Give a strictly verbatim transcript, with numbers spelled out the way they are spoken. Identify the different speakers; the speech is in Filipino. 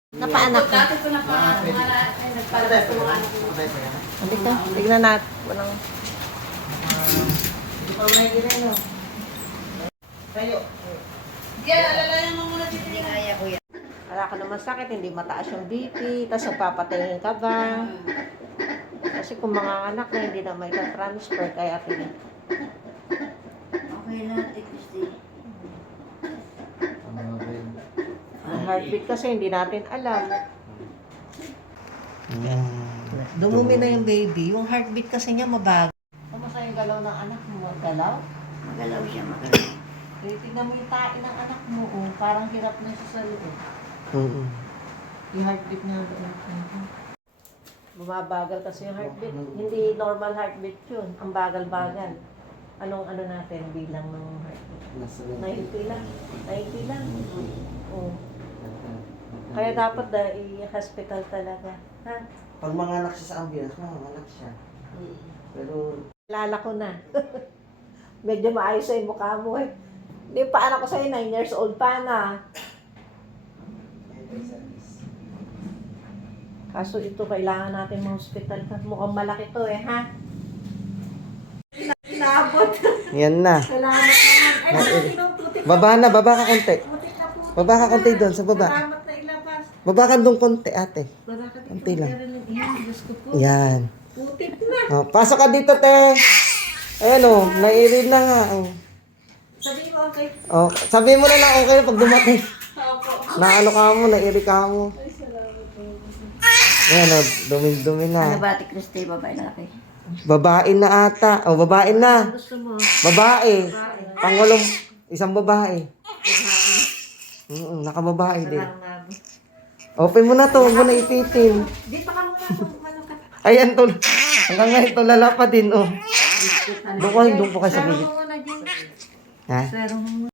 Speaker 1: Napaanak na.
Speaker 2: Dati ko na pa, ay, nagpalabas ko mga anak ko.
Speaker 1: Halika, tignan natin. Walang... Hindi pa may gina nyo. Tayo.
Speaker 2: Yan, alalayan mo muna dito.
Speaker 3: Hindi kaya ko yan.
Speaker 1: Wala ka naman sakit, hindi mataas yung B P, tapos nagpapatingin ka ba? Kasi kung mga anak na hindi na may transfer kaya tingin.
Speaker 3: Okay na, Ate Christy.
Speaker 1: Ang heartbeat kasi hindi natin alam.
Speaker 4: Mm.
Speaker 1: Dumumi na yung baby, yung heartbeat kasi niya mabagal. Kamusta yung galaw ng anak mo? Galaw?
Speaker 3: Magalaw siya, magalaw.
Speaker 1: Eh, tignan mo yung tae ng anak mo, oh. Parang hirap na siya sa loob.
Speaker 4: Mm.
Speaker 1: Yung heartbeat niya. Bumabagal kasi yung heartbeat. Hindi normal heartbeat yun. Ang bagal-bagal. Anong ano natin bilang ng heartbeat? ninety lang. ninety lang. Oh. Kaya dapat na i-hospital talaga. Ha?
Speaker 4: Pag manganak siya sa ambulance, manganak siya. Pero,
Speaker 1: Lala ko na. Medyo maayos sa yung mukha mo eh. Hindi pa anak ko sa'yo, nine years old pa na. Kaso ito, kailangan natin ma-hospital ka. Mukhang malaki to eh, ha? Inabot.
Speaker 4: yan na.
Speaker 1: Salamat naman. Ay, naman, tinututik.
Speaker 4: Baba na, baba ka konti.
Speaker 1: Putik na putik.
Speaker 4: Baba ka konti doon, sa baba.
Speaker 1: Salamat na ilabas.
Speaker 4: Baba ka doon konti, ate.
Speaker 1: Baba ka dito.
Speaker 4: Konti lang.
Speaker 1: Yan, Diyos ko po.
Speaker 4: Yan.
Speaker 1: Putik na.
Speaker 4: Oh, pasok ka dito, te. Ayan o, nairin na nga. Oh.
Speaker 1: Sabi mo, okay.
Speaker 4: Oh, sabihin mo na lang okay na pag dumating.
Speaker 1: Opo.
Speaker 4: Naano ka mo, nairi ka mo.
Speaker 1: Ay, salamat po.
Speaker 4: Ayan o, dumi-dumi
Speaker 3: Ano
Speaker 4: na.
Speaker 3: ba, Ate Christy, babae na laki?
Speaker 4: Babae na ata. Oh, babae na.
Speaker 1: Gusto mo?
Speaker 4: Babae. Pangulong, isang babae. Mm, nakababae din.
Speaker 1: Salamat.
Speaker 4: Open mo na to, huwag mo na ipitin.
Speaker 1: Dito ka muna kung ano ka.
Speaker 4: Ayan to. Hanggang ngayon to lala pa din, oh. Doon ko, doon po kayo sa
Speaker 1: Sero
Speaker 4: bilit.
Speaker 1: mo muna, Jim.
Speaker 4: Ha?
Speaker 1: Sero mo muna.